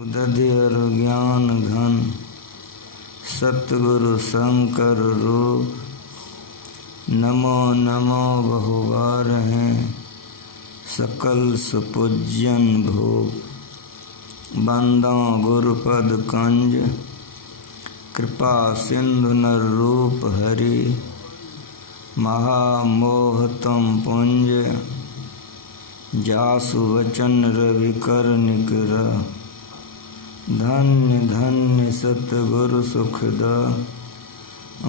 उदधिर ज्ञान घन सतगुरु शंकर रूप। नमो नमो बहुबार हैं सकल सुपूज्यन भूप। बंदो गुरुपद कंज कृपा सिंधु नर रूप हरि। महामोह तम पुंज जासु वचन रवि कर निकर। धन्य धन्य सतगुरु सुखद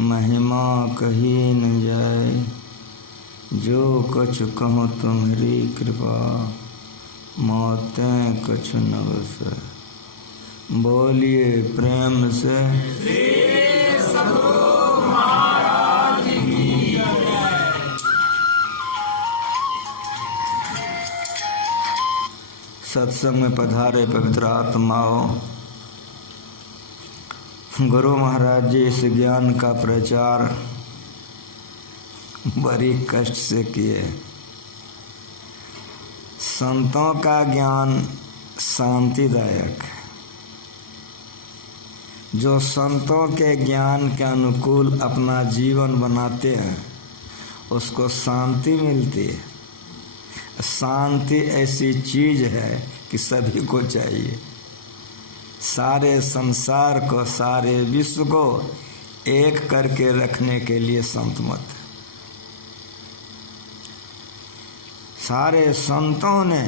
महिमा कही न जाय। जो कछु कहो तुम्हारी कृपा मौतें कछु न बसै। बोलिए प्रेम से सत्संग में पधारे पवित्र आत्माओं, गुरु महाराज जी इस ज्ञान का प्रचार बड़ी कष्ट से किए। संतों का ज्ञान शांतिदायक है। जो संतों के ज्ञान के अनुकूल अपना जीवन बनाते हैं उसको शांति मिलती है। शांति ऐसी चीज है कि सभी को चाहिए। सारे संसार को, सारे विश्व को एक करके रखने के लिए संत मत। सारे संतों ने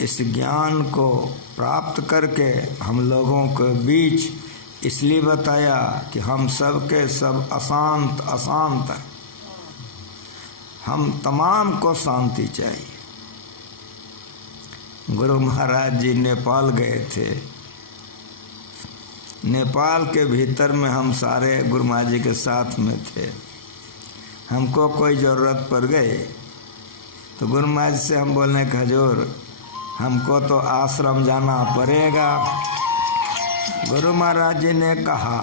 इस ज्ञान को प्राप्त करके हम लोगों के बीच इसलिए बताया कि हम सब के सब अशांत अशांत, हम तमाम को शांति चाहिए। गुरु महाराज जी नेपाल गए थे। नेपाल के भीतर में हम सारे गुरु महाराज जी के साथ में थे। हमको कोई ज़रूरत पड़ गई तो गुरु महाराज से हम बोलने कि हजूर हमको तो आश्रम जाना पड़ेगा। गुरु महाराज जी ने कहा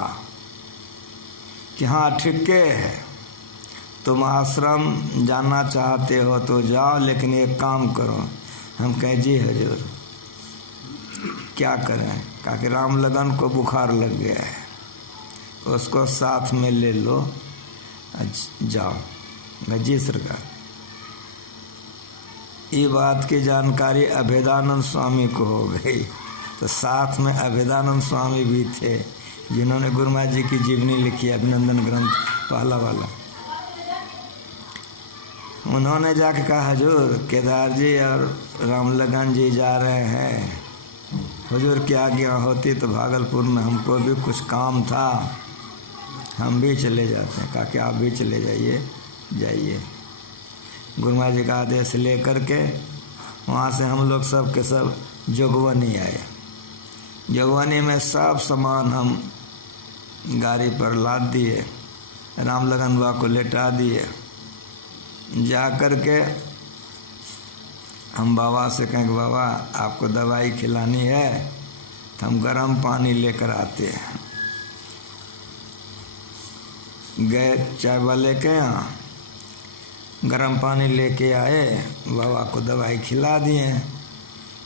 कि हाँ ठीक है, तुम आश्रम जाना चाहते हो तो जाओ, लेकिन एक काम करो। हम कहें जी हजूर। क्या करें? कहा कि राम लगन को बुखार लग गया है, उसको साथ में ले लो, जाओ। जी सरकार। ये बात की जानकारी अभेदानंद स्वामी को हो गई, तो साथ में अभेदानंद स्वामी भी थे जिन्होंने गुरु महाराज जी की जीवनी लिखी, अभिनंदन ग्रंथ पहला वाला। उन्होंने जाके कहा हजूर केदार जी और रामलगन जी जा रहे हैं, हुजूर की आज्ञा होती तो भागलपुर में हमको भी कुछ काम था, हम भी चले जाते हैं। कहा कि आप भी चले जाइए। जाइए। गुरु महाराज जी का आदेश ले करके वहाँ से हम लोग सब के सब जोगवनी आए। जोगवनी में सब सामान हम गाड़ी पर लाद दिए, रामलगन बा को लेटा दिए। जा कर के हम बाबा से कहें कि बाबा आपको दवाई खिलानी है, तो हम गर्म पानी लेकर आते हैं। गए चाय वाले के यहाँ, गर्म पानी लेके आए, बाबा को दवाई खिला दिए।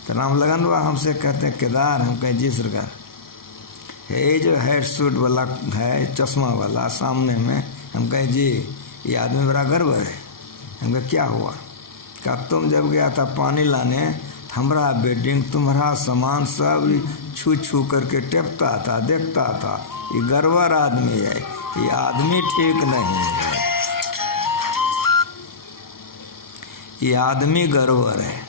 तो रामलगन बा हमसे कहते हैं केदार। हम कहें जी सरकार। ये जो हेड सूट वाला है, चश्मा वाला सामने में, हम कहें जी ये आदमी बड़ा गर्व है। हम कहा क्या हुआ? क्या तुम जब गया था पानी लाने, हमारा बेडिंग तुम्हारा सामान सब छू छू करके टेपता था, देखता था। ये गड़बड़ आदमी है, ये आदमी ठीक नहीं है, ये आदमी गड़बड़ है।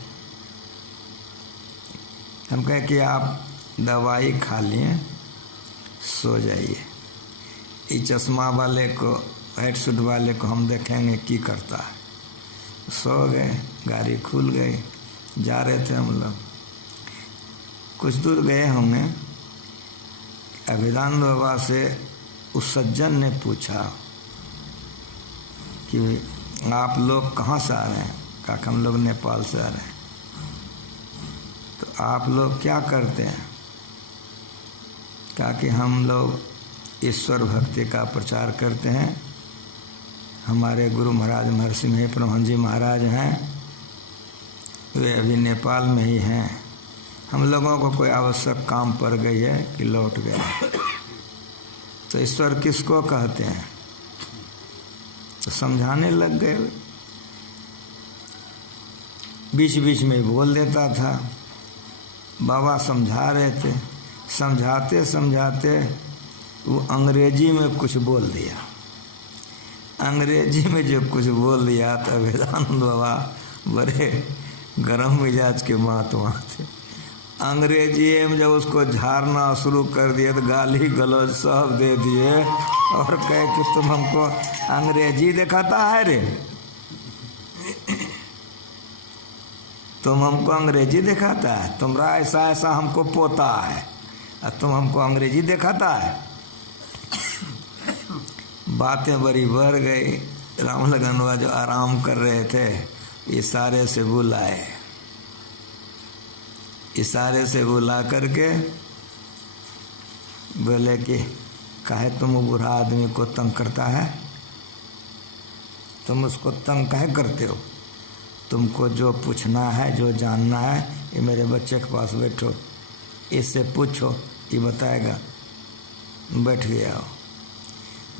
हम कहे कि आप दवाई खा लिए, सो जाइए। ये चश्मा वाले को, हेड सूट वाले को हम देखेंगे की करता है। सो गए। गाड़ी खुल गई। जा रहे थे हम लोग। कुछ दूर गए हमने, अभिदान बाबा से उस सज्जन ने पूछा कि आप लोग कहाँ से आ रहे हैं? कहा कि हम लोग नेपाल से आ रहे हैं। तो आप लोग क्या करते हैं? कहा कि हम लोग ईश्वर भक्ति का प्रचार करते हैं। हमारे गुरु महाराज महर्षि महेश परमहंस जी महाराज हैं, वे अभी नेपाल में ही हैं। हम लोगों को कोई आवश्यक काम पड़ गई है कि लौट गए, तो ईश्वर किसको कहते हैं? तो समझाने लग गए। बीच बीच में बोल देता था। बाबा समझा रहे थे, समझाते समझाते वो अंग्रेजी में कुछ बोल दिया। अंग्रेजी में जो कुछ बोल दिया तो वेदानंद बाबा बड़े गरम मिजाज के महात्मा थे। अंग्रेजी में जब उसको झाड़ना शुरू कर दिया तो गाली गलौज सब दे दिए और कहे कि तुम हमको अंग्रेजी दिखाता है रे, तुम हमको अंग्रेजी दिखाता है, तुम्हारा ऐसा ऐसा हमको पोता है और तुम हमको अंग्रेजी दिखाता है। बातें बड़ी बढ़ गई। राम लगनवा जो आराम कर रहे थे इशारे से बुलाए, इशारे से बुला करके बोले कि काहे तुम बूढ़ा आदमी को तंग करता है, तुम उसको तंग काहे करते हो? तुमको जो पूछना है, जो जानना है, ये मेरे बच्चे के पास बैठो, इससे पूछो, ये बताएगा। बैठ गया।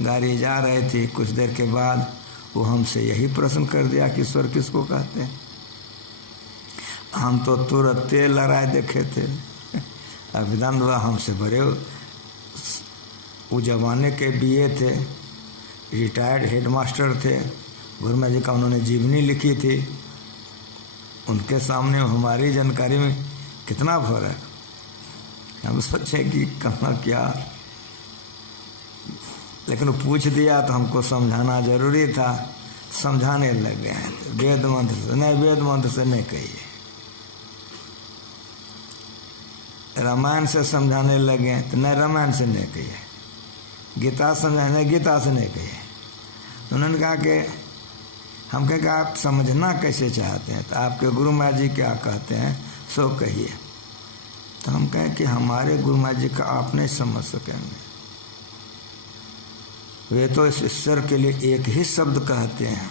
गाड़ी जा रही थी, कुछ देर के बाद वो हमसे यही प्रश्न कर दिया कि ईश्वर किसको कहते हैं? हम तो तुरंत लड़ाए देखे थे। अभिदान बाबा हमसे बड़े वो जमाने के बीए थे, रिटायर्ड हेडमास्टर थे। गुरुमा जी का उन्होंने जीवनी लिखी थी। उनके सामने हमारी जानकारी में कितना फर्क। हम सोचे कि कहाँ क्या, लेकिन वो पूछ दिया तो हमको समझाना जरूरी था। समझाने लग गए हैं। वेद मंत्र से नहीं, वेद मंत्र से नहीं कहिए। रामायण से समझाने लगे तो नहीं, रामायण से नहीं कहिए। गीता समझाने, गीता से नहीं कहिए। उन्होंने कहा कि हम कहे कि आप समझना कैसे चाहते हैं, तो आपके गुरु महाराज जी क्या कहते हैं सो कहिए। तो हम कहें कि हमारे गुरु महाराज जी का आप नहीं समझ सकेंगे। वे तो इस ईश्वर के लिए एक ही शब्द कहते हैं।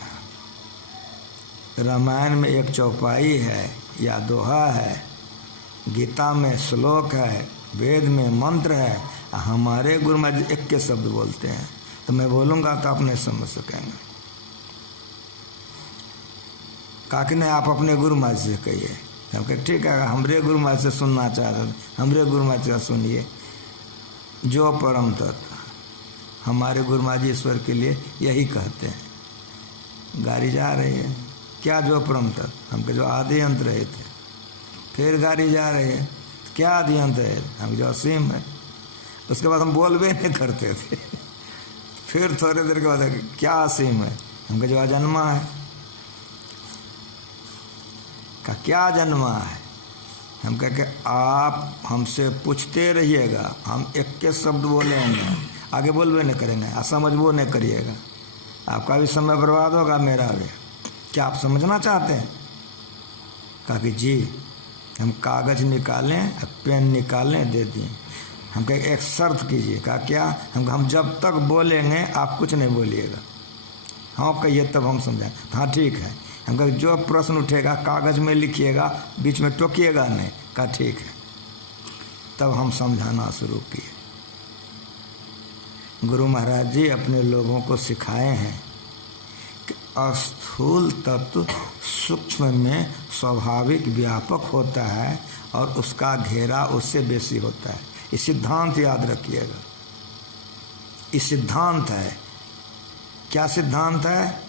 रामायण में एक चौपाई है या दोहा है, गीता में श्लोक है, वेद में मंत्र है। हमारे गुरु महाराज एक के शब्द बोलते हैं, तो मैं बोलूँगा तो आप नहीं समझ सकेंगे। कहा कि नहीं, आप अपने गुरु महाराज से कहिए। हम कहे ठीक है, हमरे गुरु महाराज से सुनना चाहते थे, हमरे गुरु महाराज से सुनिए। जो परम तत्व, हमारे गुरु महाराज ईश्वर के लिए यही कहते हैं। गाड़ी जा रही है, क्या जो परम तत्व? हमके जो आदि अंत रहे थे। फिर गाड़ी जा रही है, क्या आदि अंत है? हम जो असीम है। उसके बाद हम बोल भी नहीं करते थे। फिर थोड़ी देर के बाद क्या असीम है? हमका जो अजन्मा है। का क्या जन्मा है? हम कह के आप हमसे पूछते रहिएगा, हम एक के शब्द बोलेंगे, आगे बोलबे नहीं करेंगे, आप समझबो नहीं करिएगा। आपका भी समय बर्बाद होगा, मेरा भी। क्या आप समझना चाहते हैं? कहा कि जी। हम कागज़ निकालें, पेन निकालें, दे दिए। हम कहे एक शर्त कीजिए। कहा क्या? हम जब तक बोलेंगे आप कुछ नहीं बोलिएगा। हाँ कहिए तब हम समझाएं। हाँ ठीक है। हम कहे जो प्रश्न उठेगा कागज़ में लिखिएगा, बीच में टोकिएगा नहीं। कहा ठीक है। तब हम समझाना शुरू किए। गुरु महाराज जी अपने लोगों को सिखाए हैं कि स्थूल तत्व सूक्ष्म में स्वाभाविक व्यापक होता है और उसका घेरा उससे बेसी होता है। ये सिद्धांत याद रखिएगा। ये सिद्धांत है। क्या सिद्धांत है?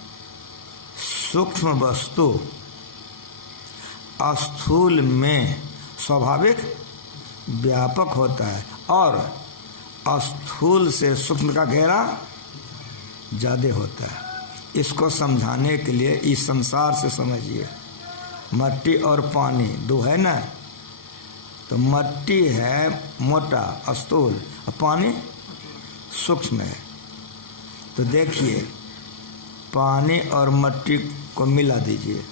सूक्ष्म वस्तु स्थूल में स्वाभाविक व्यापक होता है और स्थूल से सूक्ष्म का घेरा ज़्यादा होता है। इसको समझाने के लिए इस संसार से समझिए। मट्टी और पानी दो है ना, तो मट्टी है मोटा स्थूल और पानी सूक्ष्म है। तो देखिए, पानी और मट्टी को मिला दीजिए।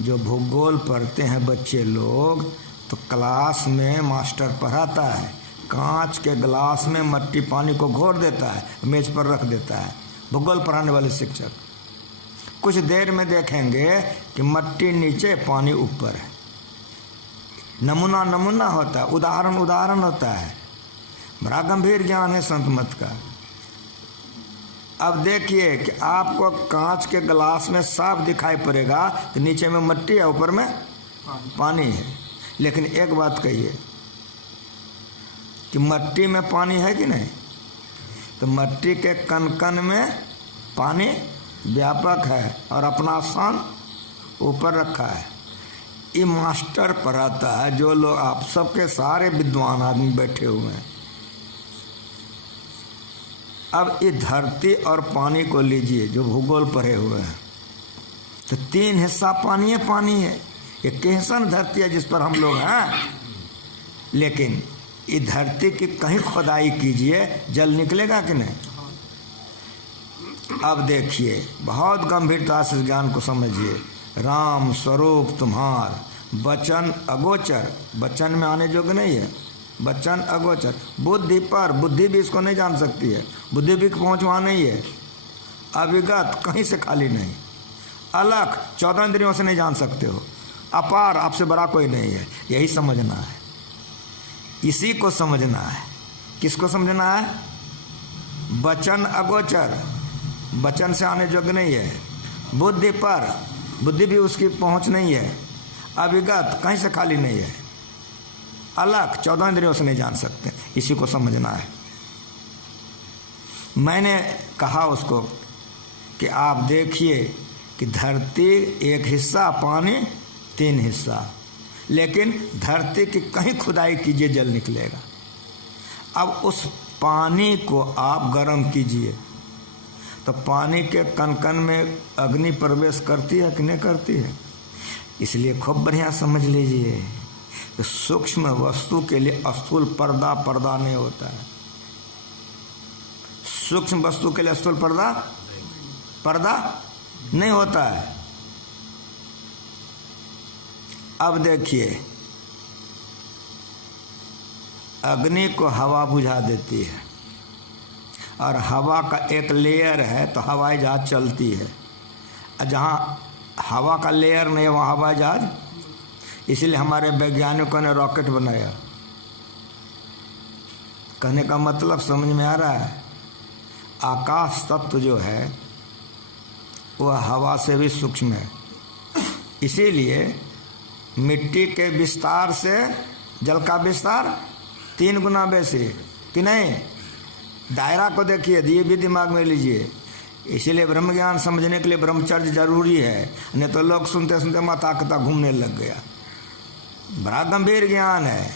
जो भूगोल पढ़ते हैं बच्चे लोग, तो क्लास में मास्टर पढ़ाता है, कांच के गिलास में मट्टी पानी को घोर देता है, मेज पर रख देता है। भूगोल पढ़ाने वाले शिक्षक कुछ देर में देखेंगे कि मट्टी नीचे पानी ऊपर है। नमूना नमूना होता है, उदाहरण उदाहरण होता है। बड़ा गंभीर ज्ञान है संत मत का। अब देखिए कि आपको कांच के गिलास में साफ दिखाई पड़ेगा तो नीचे में मिट्टी है, ऊपर में पानी है। लेकिन एक बात कहिए कि मिट्टी में पानी है कि नहीं? तो मिट्टी के कण कण में पानी व्यापक है और अपना स्थान ऊपर रखा है। ये मास्टर पढ़ाता है, जो लोग आप सबके सारे विद्वान आदमी बैठे हुए हैं। अब ये धरती और पानी को लीजिए, जो भूगोल पढ़े हुए हैं, तो 3 हिस्सा पानी है। एक कैसन धरती है जिस पर हम लोग हैं। लेकिन ये धरती की कहीं खुदाई कीजिए, जल निकलेगा कि नहीं? अब देखिए, बहुत गंभीरता से ज्ञान को समझिए। राम स्वरूप तुम्हार, वचन अगोचर, वचन में आने योग्य नहीं है, वचन अगोचर। बुद्धि पर, बुद्धि भी इसको नहीं जान सकती है, बुद्धि भी पहुँच वहाँ नहीं है। अविगत, कहीं से खाली नहीं। अलग, 14 इंद्रियों से नहीं जान सकते हो। अपार, आपसे बड़ा कोई नहीं है। यही समझना है, इसी को समझना है। किसको समझना है? वचन अगोचर, वचन से आने योग्य नहीं है। बुद्धि पर, बुद्धि भी उसकी पहुंच नहीं है। अविगत, कहीं से खाली नहीं है। अलग, 14 इंद्रियों से नहीं जान सकते, इसी को समझना है। मैंने कहा उसको कि आप देखिए कि धरती एक हिस्सा, पानी 3 हिस्सा, लेकिन धरती की कहीं खुदाई कीजिए जल निकलेगा। अब उस पानी को आप गर्म कीजिए तो पानी के कण कण में अग्नि प्रवेश करती है कि नहीं करती है? इसलिए खूब बढ़िया समझ लीजिए कि सूक्ष्म वस्तु के लिए स्थूल पर्दा नहीं होता है। सूक्ष्म वस्तु के लिए स्थूल पर्दा नहीं होता है। अब देखिए, अग्नि को हवा बुझा देती है और हवा का एक लेयर है तो हवाई जहाज चलती है। जहाँ हवा का लेयर नहीं है वहाँ हवाई जहाज, इसलिए हमारे वैज्ञानिकों ने रॉकेट बनाया। कहने का मतलब समझ में आ रहा है? आकाश तत्व जो है वह हवा से भी सूक्ष्म है। इसीलिए मिट्टी के विस्तार से जल का विस्तार 3 गुना बेसी कि नहीं? दायरा को देखिए, ये भी दिमाग में लीजिए। इसीलिए ब्रह्म ज्ञान समझने के लिए ब्रह्मचर्य जरूरी है, नहीं तो लोग सुनते सुनते माथा कता घूमने लग गया। बड़ा गंभीर ज्ञान है,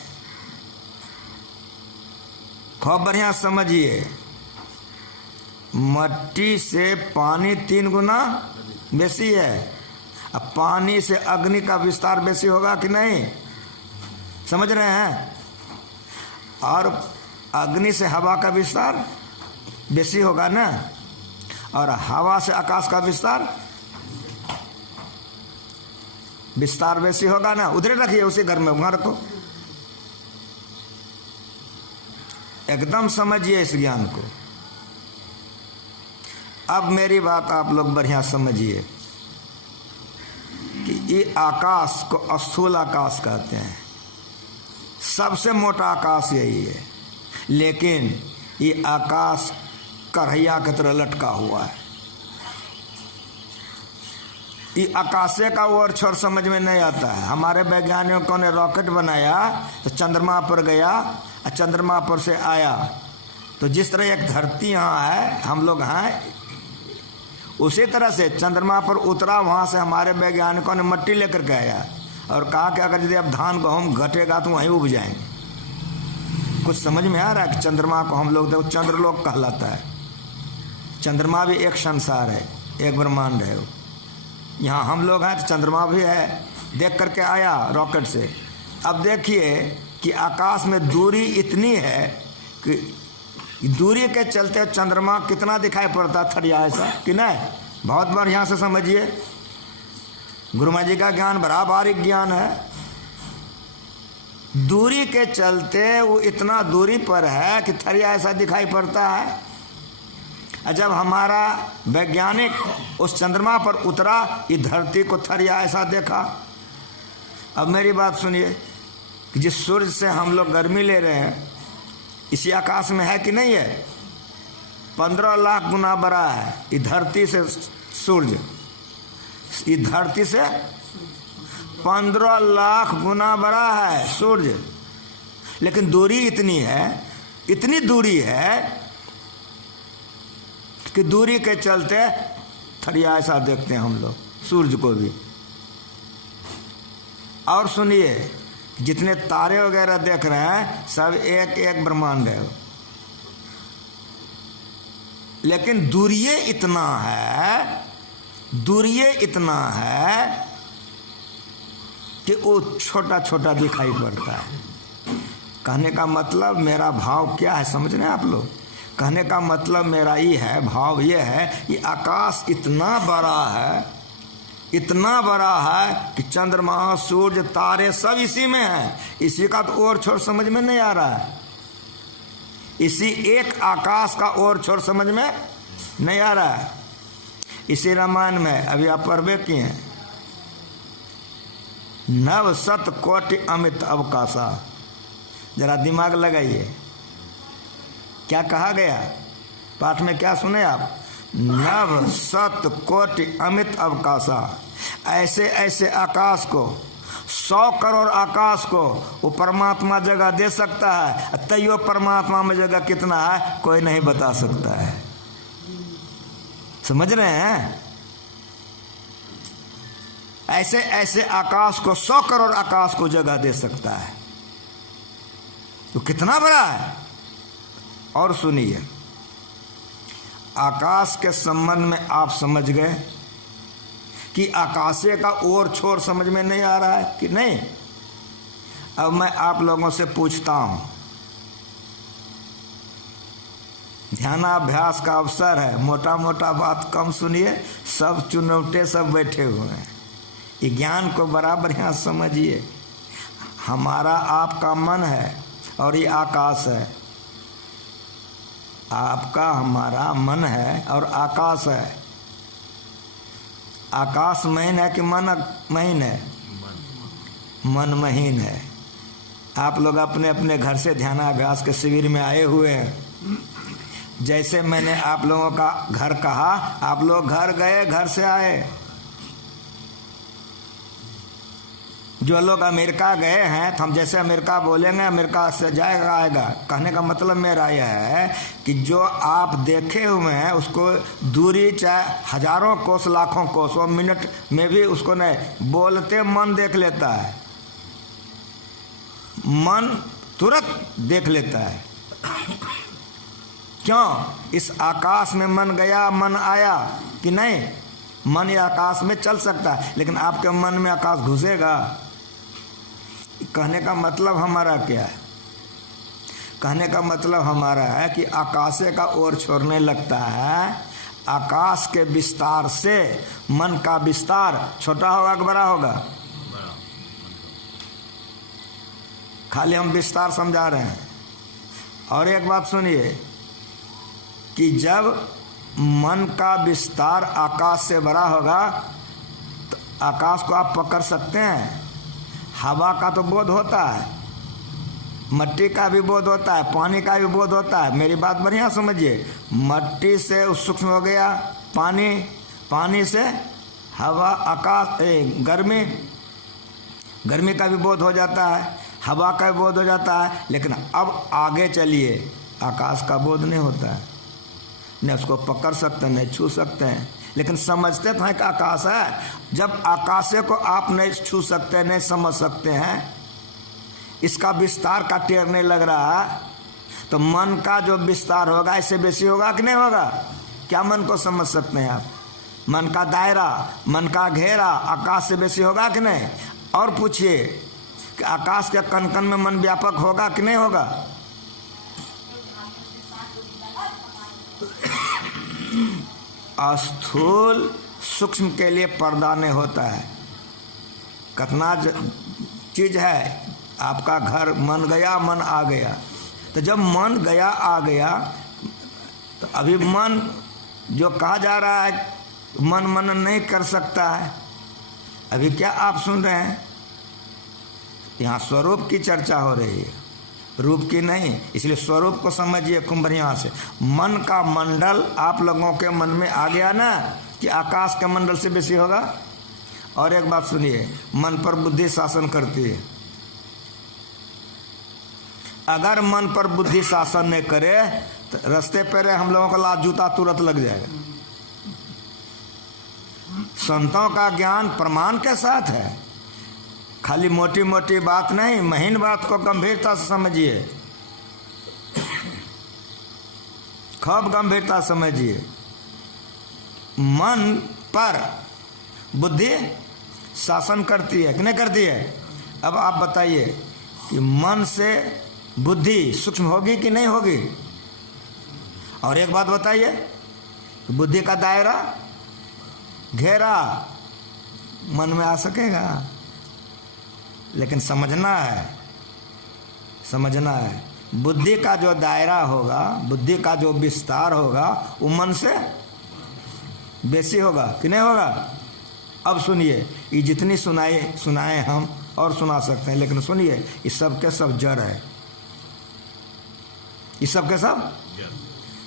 खूब बढ़िया समझिए। मिट्टी से पानी 3 गुना बेसी है। अब पानी से अग्नि का विस्तार बेसी होगा कि नहीं? समझ रहे हैं? और अग्नि से हवा का विस्तार बेसी होगा ना, और हवा से आकाश का विस्तार बेसी होगा ना। उधर रखिए, उसी घर में वहां रखो। एकदम समझिए इस ज्ञान को। अब मेरी बात आप लोग बढ़िया समझिए कि ये आकाश को स्थूल आकाश कहते हैं। सबसे मोटा आकाश यही है, लेकिन ये आकाश कढ़ैया की तरह लटका हुआ है। ये आकाशे का ओर छोर समझ में नहीं आता है। हमारे वैज्ञानिकों ने रॉकेट बनाया तो चंद्रमा पर गया और चंद्रमा पर से आया। तो जिस तरह एक धरती यहाँ है, हम लोग हैं, उसी तरह से चंद्रमा पर उतरा। वहाँ से हमारे वैज्ञानिकों ने मिट्टी लेकर के आया और कहा कि अगर यदि अब धान गेहूँ घटेगा तो वहीं उग जाएंगे। कुछ समझ में आ रहा है कि चंद्रमा को हम लोग देखो चंद्रलोक कहलाता है। चंद्रमा भी एक संसार है, एक ब्रह्मांड है। यहाँ हम लोग हैं तो चंद्रमा भी है, देख करके आया रॉकेट से। अब देखिए कि आकाश में दूरी इतनी है कि दूरी के चलते चंद्रमा कितना दिखाई पड़ता थरिया ऐसा कि नहीं? बहुत बढ़िया से समझिए। गुरु महाराज जी का ज्ञान बड़ा बारीक ज्ञान है। दूरी के चलते वो इतना दूरी पर है कि थरिया ऐसा दिखाई पड़ता है। जब हमारा वैज्ञानिक उस चंद्रमा पर उतरा, ये धरती को थरिया ऐसा देखा। अब मेरी बात सुनिए, कि जिस सूर्य से हम लोग गर्मी ले रहे हैं इसी आकाश में है कि नहीं है? 15 लाख गुना बड़ा है ये धरती से सूर्य, ये धरती से 15 लाख गुना बड़ा है सूर्य। लेकिन दूरी इतनी है, इतनी दूरी है कि दूरी के चलते थरिया ऐसा देखते हैं हम लोग सूर्य को भी। और सुनिए, जितने तारे वगैरह देख रहे हैं सब एक एक ब्रह्मांड है, लेकिन दूरिये इतना है, दूरिये इतना है कि वो छोटा छोटा दिखाई पड़ता है। कहने का मतलब मेरा भाव क्या है समझ रहे हैं आप लोग? कहने का मतलब मेरा ये है, भाव ये है कि आकाश इतना बड़ा है, इतना बड़ा है कि चंद्रमा सूर्य तारे सब इसी में है। इसी का तो और छोर समझ में नहीं आ रहा है, इसी एक आकाश का और छोर समझ में नहीं आ रहा है। इसी रामायण में अभी आप पढ़बे किए हैं, नव सत कोटि अमित अवकाशा। जरा दिमाग लगाइए, क्या कहा गया पाठ में? क्या सुने आप? नव सत कोटि अमित अवकाशा। ऐसे ऐसे आकाश को, 100 करोड़ आकाश को वो परमात्मा जगह दे सकता है। तैयो परमात्मा में जगह कितना है कोई नहीं बता सकता है। समझ रहे हैं? ऐसे ऐसे आकाश को, 100 करोड़ आकाश को जगह दे सकता है, तो कितना बड़ा है। और सुनिए, आकाश के संबंध में आप समझ गए कि आकाशे का और छोर समझ में नहीं आ रहा है कि नहीं? अब मैं आप लोगों से पूछता हूं, ध्यानाभ्यास का अवसर है, मोटा मोटा बात कम सुनिए, सब चुनौते सब बैठे हुए हैं। ये ज्ञान को बराबर यहाँ समझिए। हमारा आपका मन है और ये आकाश है। आपका हमारा मन है और आकाश है। आकाश महीन है कि मन महीन है? मन महीन है। आप लोग अपने अपने घर से ध्यानाभ्यास के शिविर में आए हुए हैं। जैसे मैंने आप लोगों का घर कहा, आप लोग घर गए, घर से आए। जो लोग अमेरिका गए हैं तो हम जैसे अमेरिका बोलेंगे अमेरिका से जाएगा आएगा। कहने का मतलब मेरा यह है कि जो आप देखे हुए हैं उसको दूरी चाहे हजारों कोस लाखों कोस, वो मिनट में भी उसको नहीं बोलते मन देख लेता है, मन तुरंत देख लेता है। क्यों? इस आकाश में मन गया मन आया कि नहीं? मन या आकाश में चल सकता है, लेकिन आपके मन में आकाश घुसेगा। कहने का मतलब हमारा क्या है? कहने का मतलब हमारा है कि आकाशे का ओर छोड़ने लगता है। आकाश के विस्तार से मन का विस्तार छोटा होगा कि बड़ा होगा? खाली हम विस्तार समझा रहे हैं। और एक बात सुनिए कि जब मन का विस्तार आकाश से बड़ा होगा तो आकाश को आप पकड़ सकते हैं। हवा का तो बोध होता है, मट्टी का भी बोध होता है, पानी का भी बोध होता है। मेरी बात बढ़िया समझिए। मट्टी से सूक्ष्म हो गया पानी, पानी से हवा, आकाश, गर्मी, गर्मी का भी बोध हो जाता है, हवा का भी बोध हो जाता है। लेकिन अब आगे चलिए, आकाश का बोध नहीं होता है। न उसको पकड़ सकते हैं, न छू सकते हैं, लेकिन समझते तो हैं कि आकाश है। जब आकाशे को आप नहीं छू सकते, नहीं समझ सकते हैं, इसका विस्तार का टेर नहीं लग रहा, तो मन का जो विस्तार होगा इससे बेसी होगा कि नहीं होगा? क्या मन को समझ सकते हैं आप? मन का दायरा, मन का घेरा आकाश से बेसी होगा कि नहीं? और पूछिए कि आकाश के कण कण में मन व्यापक होगा कि नहीं होगा? स्थूल सूक्ष्म के लिए पर्दा नहीं होता है। कितना चीज है आपका घर, मन गया मन आ गया। तो जब मन गया आ गया तो अभी मन जो कहा जा रहा है मन मनन नहीं कर सकता है। अभी क्या आप सुन रहे हैं? यहाँ स्वरूप की चर्चा हो रही है, रूप की नहीं। इसलिए स्वरूप को समझिए खूब बढ़िया से। मन का मंडल आप लोगों के मन में आ गया ना कि आकाश के मंडल से बेसी होगा। और एक बात सुनिए, मन पर बुद्धि शासन करती है। अगर मन पर बुद्धि शासन नहीं करे तो रास्ते पर हम लोगों को लात जूता तुरंत लग जाएगा। संतों का ज्ञान प्रमाण के साथ है, खाली मोटी मोटी बात नहीं, महीन बात को गंभीरता से समझिए, खूब गंभीरता समझिए। मन पर बुद्धि शासन करती है कि नहीं करती है? अब आप बताइए कि मन से बुद्धि सूक्ष्म होगी कि नहीं होगी? और एक बात बताइए, बुद्धि का दायरा घेरा मन में आ सकेगा? लेकिन समझना है, समझना है, बुद्धि का जो दायरा होगा, बुद्धि का जो विस्तार होगा, वो मन से बेसी होगा कि नहीं होगा? अब सुनिए, ये जितनी सुनाए हम और सुना सकते हैं, लेकिन सुनिए, ये सब के सब जड़ है। ये सब के सब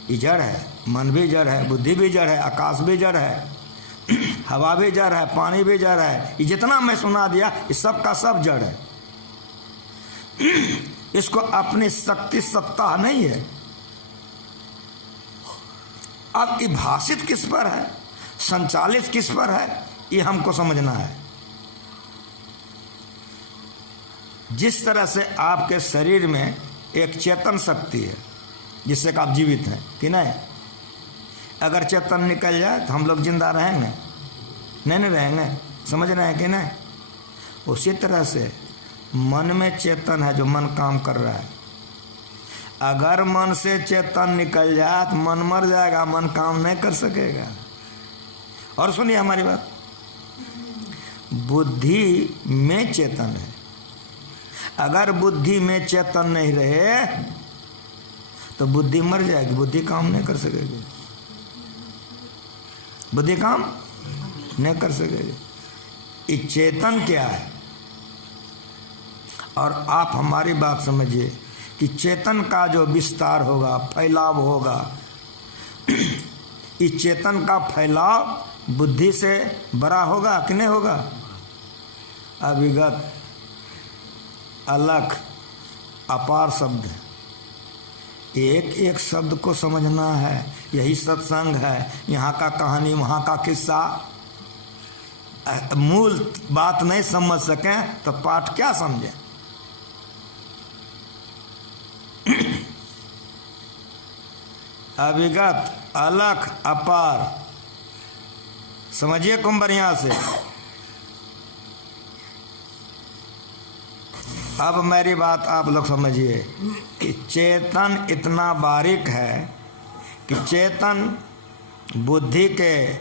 ये जड़ है। मन भी जड़ है, बुद्धि भी जड़ है, आकाश भी जड़ है, हवा भी जड़ है, पानी भी जड़ है। ये जितना मैं सुना दिया, ये सब का सब जड़ है। इसको अपनी शक्ति सत्ता नहीं है। अब ये भाषित किस पर है, संचालित किस पर है, ये हमको समझना है। जिस तरह से आपके शरीर में एक चेतन शक्ति है जिससे कि आप जीवित हैं कि नहीं? अगर चेतन निकल जाए तो हम लोग जिंदा रहेंगे? नहीं रहेंगे। समझ रहे हैं कि नहीं? उसी तरह से मन में चेतन है, जो मन काम कर रहा है। अगर मन से चेतन निकल जाए तो मन मर जाएगा, मन काम नहीं कर सकेगा। और सुनिए हमारी बात, बुद्धि में चेतन है। अगर बुद्धि में चेतन नहीं रहे तो बुद्धि मर जाएगी, बुद्धि काम नहीं कर सकेगी, बुद्धि काम नहीं कर सकेगी। ये चेतन क्या है? और आप हमारी बात समझिए कि चेतन का जो विस्तार होगा, फैलाव होगा, इस चेतन का फैलाव बुद्धि से बड़ा होगा कि नहीं होगा? अविगत, अलख, अपार शब्द है। एक एक शब्द को समझना है। यही सत्संग है। यहाँ का कहानी, वहाँ का किस्सा, मूल बात नहीं समझ सकें तो पाठ क्या समझें? अविगत, अलख, अपार, समझिए कुम बढ़िया से। अब मेरी बात आप लोग समझिए कि चेतन इतना बारीक है कि चेतन बुद्धि के,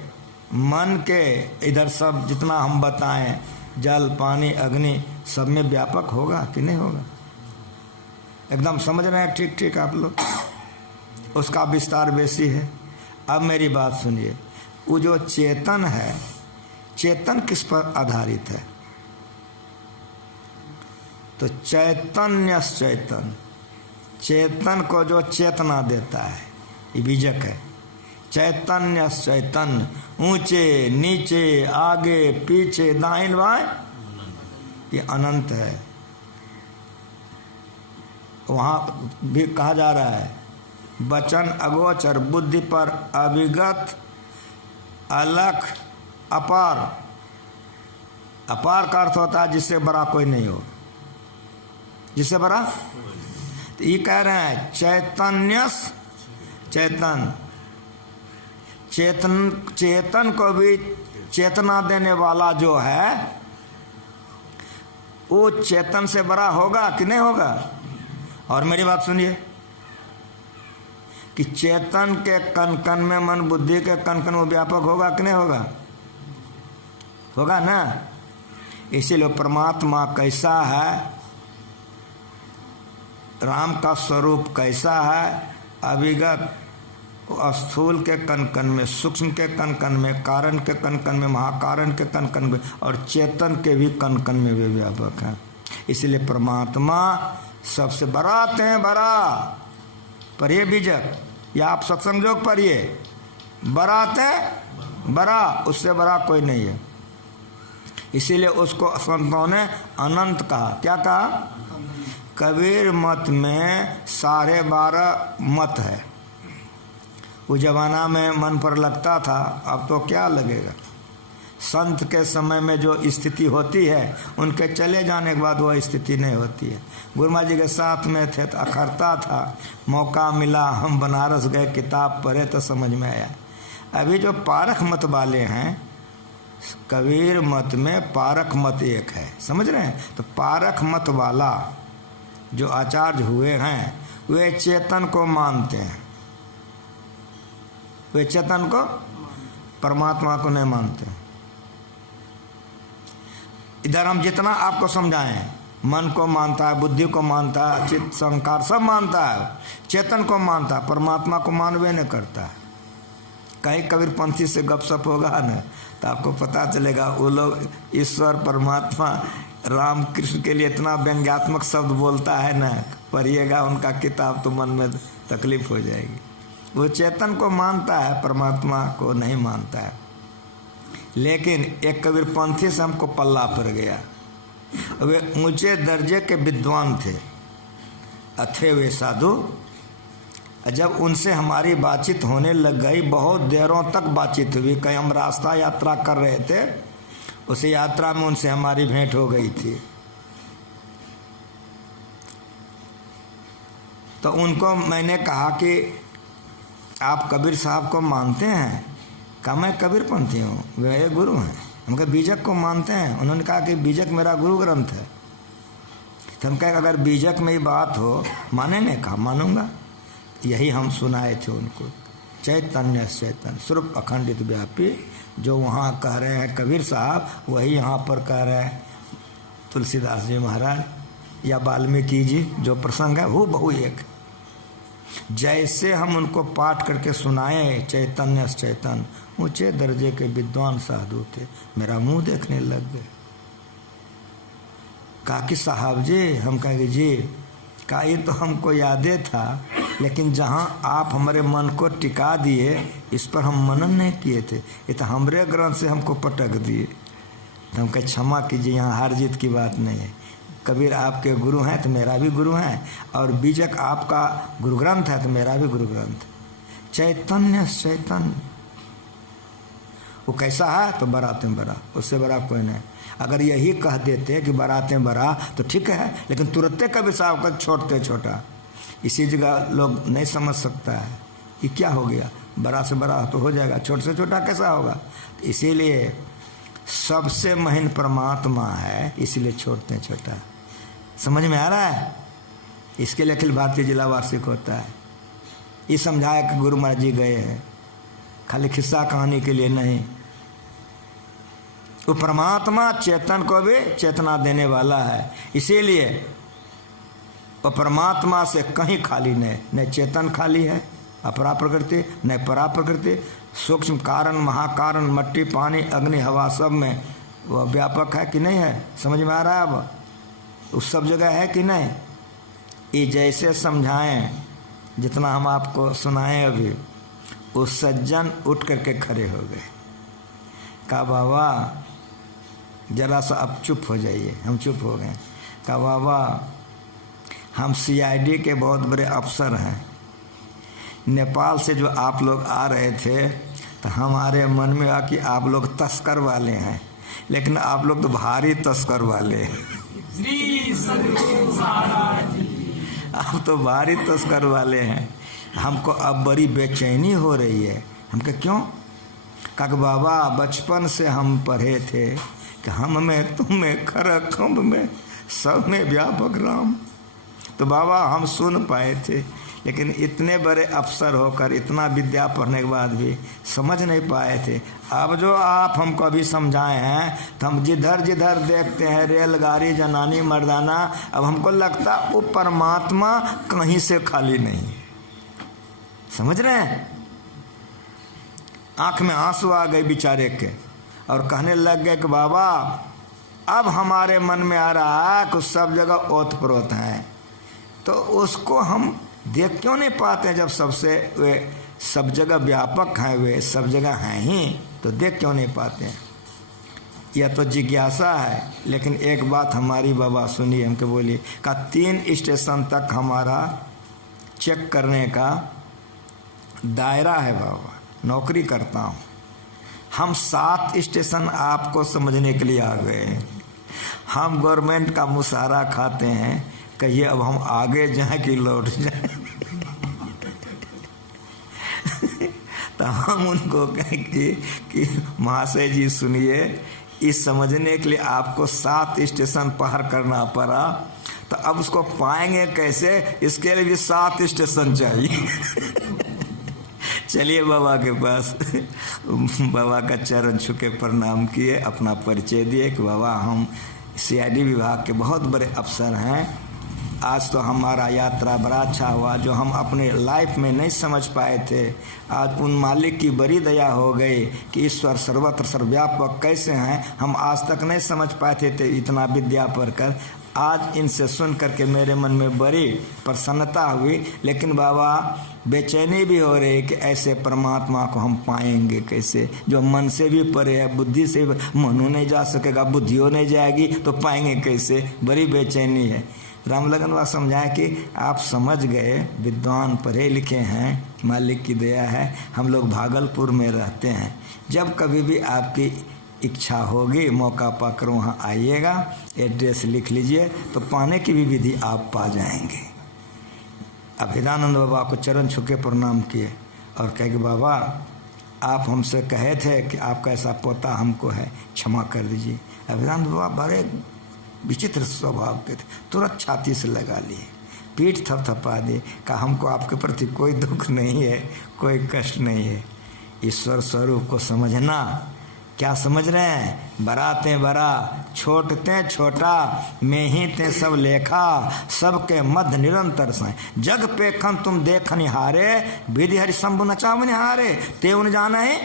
मन के, इधर सब जितना हम बताएं, जल, पानी, अग्नि, सब में व्यापक होगा कि नहीं होगा? एकदम समझ रहे हैं? ठीक ठीक आप लोग। उसका विस्तार बेसी है। अब मेरी बात सुनिए, वो जो चेतन है, चेतन किस पर आधारित है? तो चैतन्य चेतन, चेतन को जो चेतना देता है, ये बीजक है। चैतन्य चैतन्य, ऊंचे नीचे, आगे पीछे, दाहिने बाएं, ये अनंत है। वहाँ भी कहा जा रहा है, वचन अगोचर, बुद्धि पर अविगत, अलख, अपार। अपार का अर्थ होता है जिससे बड़ा कोई नहीं हो, जिससे बड़ा। तो ये कह रहे हैं चैतन्य चेतन, चेतन को भी चेतना देने वाला जो है, वो चेतन से बड़ा होगा कि नहीं होगा? और मेरी बात सुनिए कि चेतन के कण कण में, मन बुद्धि के कण कण में व्यापक होगा कि नहीं होगा? होगा ना। इसीलिए परमात्मा कैसा है, राम का स्वरूप कैसा है, अविगत, स्थूल के कण कण में, सूक्ष्म के कण कण में, कारण के कण कण में, महाकारण के कण कण में, और चेतन के भी कण कण में वे व्यापक हैं। इसलिए परमात्मा सबसे बड़ा ते बड़ा। पढ़िए बीजक, या आप सत्संग जोग पढ़िए, बड़ा ते बड़ा, उससे बड़ा कोई नहीं है। इसीलिए उसको संतों ने अनंत कहा। क्या कहा? कबीर मत में 12.5 मत है। वो जमाना में मन पर लगता था, अब तो क्या लगेगा। संत के समय में जो स्थिति होती है, उनके चले जाने के बाद वह स्थिति नहीं होती है। गुरु महाराज जी के साथ में थे तो अखरता था, मौका मिला, हम बनारस गए, किताब पढ़े तो समझ में आया। अभी जो पारख मत वाले हैं, कबीर मत में पारख मत एक है, समझ रहे हैं। तो पारख मत वाला जो आचार्य हुए हैं, वे चेतन को मानते हैं, वे चेतन को, परमात्मा को नहीं मानते। इधर हम जितना आपको समझाएं, मन को मानता है, बुद्धि को मानता है, चित्त संकार सब मानता है, चेतन को मानता है, परमात्मा को मानवे नहीं करता है। कहीं कबीरपंथी से गपशप होगा ना तो आपको पता चलेगा, वो लोग ईश्वर परमात्मा राम कृष्ण के लिए इतना व्यंग्यात्मक शब्द बोलता है ना, पढ़िएगा उनका किताब तो मन में तकलीफ हो जाएगी। वो चेतन को मानता है, परमात्मा को नहीं मानता है। लेकिन एक कबीरपंथी से हमको पल्ला पड़ गया। वे ऊंचे दर्जे के विद्वान थे वे साधु। जब उनसे हमारी बातचीत होने लग गई, बहुत देरों तक बातचीत हुई। कहीं हम रास्ता यात्रा कर रहे थे, उस यात्रा में उनसे हमारी भेंट हो गई थी। तो उनको मैंने कहा कि आप कबीर साहब को मानते हैं? कहा मैं कबीरपंथी हूँ, वे मेरे गुरु हैं। हम कहा बीजक को मानते हैं? उन्होंने कहा कि बीजक मेरा गुरु ग्रंथ है। तो हम कहा अगर बीजक में ही बात हो, माने नहीं? कहा मानूंगा। यही हम सुनाए थे उनको, चैतन्य चैतन्य स्वरूप अखंडित व्यापी। जो वहाँ कह रहे हैं कबीर साहब, वही यहाँ पर कह रहे हैं तुलसीदास जी महाराज या वाल्मीकि जी। जो प्रसंग है वो बहु एक। जैसे हम उनको पाठ करके सुनाए, चैतन्य चैतन्य, ऊंचे दर्जे के विद्वान साधु थे, मेरा मुंह देखने लग गए। कहा कि साहब जी, हम कहेंगे जी। कहा ये तो हमको यादें था, लेकिन जहाँ आप हमारे मन को टिका दिए, इस पर हम मनन नहीं किए थे। ये तो हमरे ग्रंथ से हमको पटक दिए। तो हम कहे क्षमा कीजिए, यहाँ हार जीत की बात नहीं है। कबीर आपके गुरु हैं तो मेरा भी गुरु है, और बीजक आपका गुरु ग्रंथ है तो मेरा भी गुरु ग्रंथ। चैतन्य चैतन्य वो कैसा है? तो बरातें बरा, उससे बड़ा कोई नहीं। अगर यही कह देते कि बरातें बरा तो ठीक है, लेकिन तुरंत कबीर साहब का छोड़ते छोटा। इसी जगह लोग नहीं समझ सकता है कि क्या हो गया, बड़ा से बड़ा तो हो जाएगा, छोटे से छोटा कैसा होगा। इसीलिए सबसे महीन परमात्मा है, इसीलिए छोड़ते छोटा। समझ में आ रहा है? इसके लिए अखिल भारतीय जिला वार्षिक होता है। ये समझाया कि गुरु महाराज जी गए हैं, खाली खिस्सा कहानी के लिए नहीं। वो परमात्मा चेतन को भी चेतना देने वाला है, इसीलिए वो परमात्मा से कहीं खाली नहीं। न चेतन खाली है अपरा प्रकृति, न परा प्रकृति। सूक्ष्म कारण, महाकारण, मट्टी, पानी, अग्नि, हवा, सब में वह व्यापक है कि नहीं है? समझ में आ रहा है? अब उस सब जगह है कि नहीं? ये जैसे समझाएं, जितना हम आपको सुनाएं अभी, उस सज्जन उठ करके खड़े हो गए। कहा बाबा जरा सा अब चुप हो जाइए। हम चुप हो गए। कहा बाबा हम CID के बहुत बड़े अफसर हैं। नेपाल से जो आप लोग आ रहे थे तो हमारे मन में आ कि आप लोग तस्कर वाले हैं, लेकिन आप लोग तो भारी तस्कर वाले हैं। आप तो भारी तस्कर वाले हैं। हमको अब बड़ी बेचैनी हो रही है। हम कहे क्यों? कहा कि बाबा बचपन से हम पढ़े थे कि हम में तुम में खर खम्भ में सब में व्यापक राम। तो बाबा हम सुन पाए थे, लेकिन इतने बड़े अफसर होकर इतना विद्या पढ़ने के बाद भी समझ नहीं पाए थे। अब जो आप हमको अभी समझाए हैं तो हम जिधर जिधर देखते हैं रेलगाड़ी, जनानी, मर्दाना, अब हमको लगता वो परमात्मा कहीं से खाली नहीं। समझ रहे हैं? आंख में आंसू आ गए बेचारे के, और कहने लग गए कि बाबा अब हमारे मन में आ रहा है कुछ सब जगह ओत प्रोत हैं, तो उसको हम देख क्यों नहीं पाते? जब सबसे वे सब जगह व्यापक हैं, वे सब जगह हैं ही, तो देख क्यों नहीं पाते हैं? यह तो जिज्ञासा है। लेकिन एक बात हमारी बाबा सुनिए, हमको बोली का 3 स्टेशन तक हमारा चेक करने का दायरा है बाबा, नौकरी करता हूँ। हम 7 स्टेशन आपको समझने के लिए आ गए। हम गवर्नमेंट का मुशारा खाते हैं, कहिए अब हम आगे जाएं कि लौट जाएं। तो हम उनको कहें कि महाशय जी सुनिए, इस समझने के लिए आपको 7 स्टेशन पार करना पड़ा, तो अब उसको पाएंगे कैसे? इसके लिए भी 7 स्टेशन चाहिए। चलिए बाबा के पास, बाबा का चरण छुके प्रणाम किए, अपना परिचय दिए कि बाबा हम CID विभाग के बहुत बड़े अफसर हैं। आज तो हमारा यात्रा बड़ा अच्छा हुआ, जो हम अपने लाइफ में नहीं समझ पाए थे, आज उन मालिक की बड़ी दया हो गई कि ईश्वर सर्वत्र सर्वव्यापक कैसे हैं, हम आज तक नहीं समझ पाए थे इतना विद्या पढ़कर। आज इनसे सुन करके मेरे मन में बड़ी प्रसन्नता हुई, लेकिन बाबा बेचैनी भी हो रही कि ऐसे परमात्मा को हम पाएंगे कैसे, जो मन से भी परे है, बुद्धि से मनो नहीं जा सकेगा, बुद्धियों नहीं जाएगी, तो पाएंगे कैसे? बड़ी बेचैनी है। राम लगन वह समझाए कि आप समझ गए, विद्वान पढ़े लिखे हैं, मालिक की दया है। हम लोग भागलपुर में रहते हैं, जब कभी भी आपकी इच्छा होगी मौका पाकर वहाँ आइएगा, एड्रेस लिख लीजिए, तो पाने की भी विधि आप पा जाएंगे। अभेदानंद बाबा को चरण छुके प्रणाम किए और कहे कि बाबा आप हमसे कहे थे कि आपका ऐसा पोता हमको है, क्षमा कर दीजिए। अभेदानंद बाबा बड़े विचित्र स्वभाव के थे, तुरंत छाती से लगा लिए, पीठ थपथपा दी, कहा हमको आपके प्रति कोई दुख नहीं है, कोई कष्ट नहीं है। ईश्वर स्वरूप को समझना, क्या समझ रहे हैं? बराते बरा, छोटते छोटा, में ही ते सब लेखा, सबके मध्य निरंतर से, जग पेखन तुम देख निहारे, विधि हरि शंभु नचा निहारे, ते उन जाना है।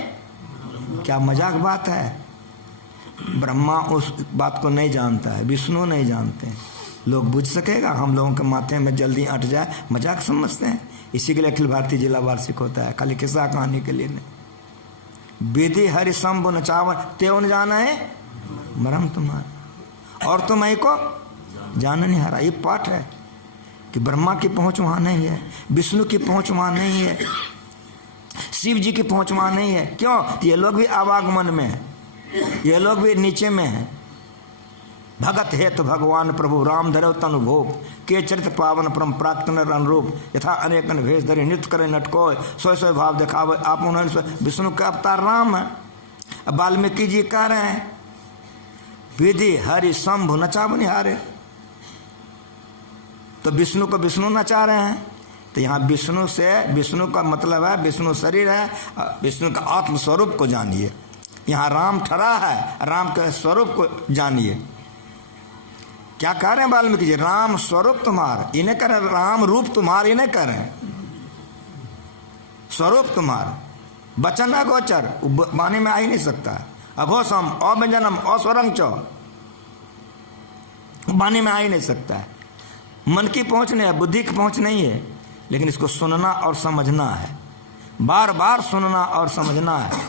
क्या मजाक बात है? ब्रह्मा उस बात को नहीं जानता है, विष्णु नहीं जानते हैं, लोग बुझ सकेगा? हम लोगों के माथे में जल्दी अट जाए, मजाक समझते हैं। इसी के लिए अखिल भारतीय जिला वार्षिक होता है, खाली किस्सा कहानी के लिए नहीं। विधि हरि शंभु नचावन, त्यों जाना है मरम तुम्हारा, और तुम को जान नहीं हारा। ये पाठ है कि ब्रह्मा की पहुंच वहां नहीं है, विष्णु की पहुंच वहां नहीं है, शिव जी की पहुंच वहां नहीं है। क्यों? ये लोग भी आवागमन में है, ये लोग भी नीचे में हैं। भगत है तो भगवान प्रभु राम धरे तनु भोग, के चरित्र पावन परम प्राक्त नर अनुरूप, यथा अनेकन भेष धरे नृत्य करे नटको, सोय सोय भाव दिखावे आप उन्होंने। विष्णु का अवतार राम है। अब वाल्मीकि जी कह रहे हैं विधि हरि शंभु नचा बनिहारे, तो विष्णु को विष्णु नचा रहे हैं। तो यहाँ विष्णु से, विष्णु का मतलब है विष्णु शरीर है, विष्णु का आत्म स्वरूप को जानिए। यहाँ राम ठहरा है, राम के स्वरूप को जानिए। क्या कह रहे हैं वाल्मीकि जी? राम स्वरूप तुम्हार, इन्हें कह रहे राम रूप तुम्हार, इन्हें कह रहे हैं स्वरूप तुम्हार। वचन अगोचर, वाणी में आ ही नहीं सकता। अघोषम अव्यंजनम अस्वरंग चौ, वाणी में आ ही नहीं सकता है। मन की पहुंच नहीं है, बुद्धि की पहुंच नहीं है, लेकिन इसको सुनना और समझना है, बार बार सुनना और समझना है।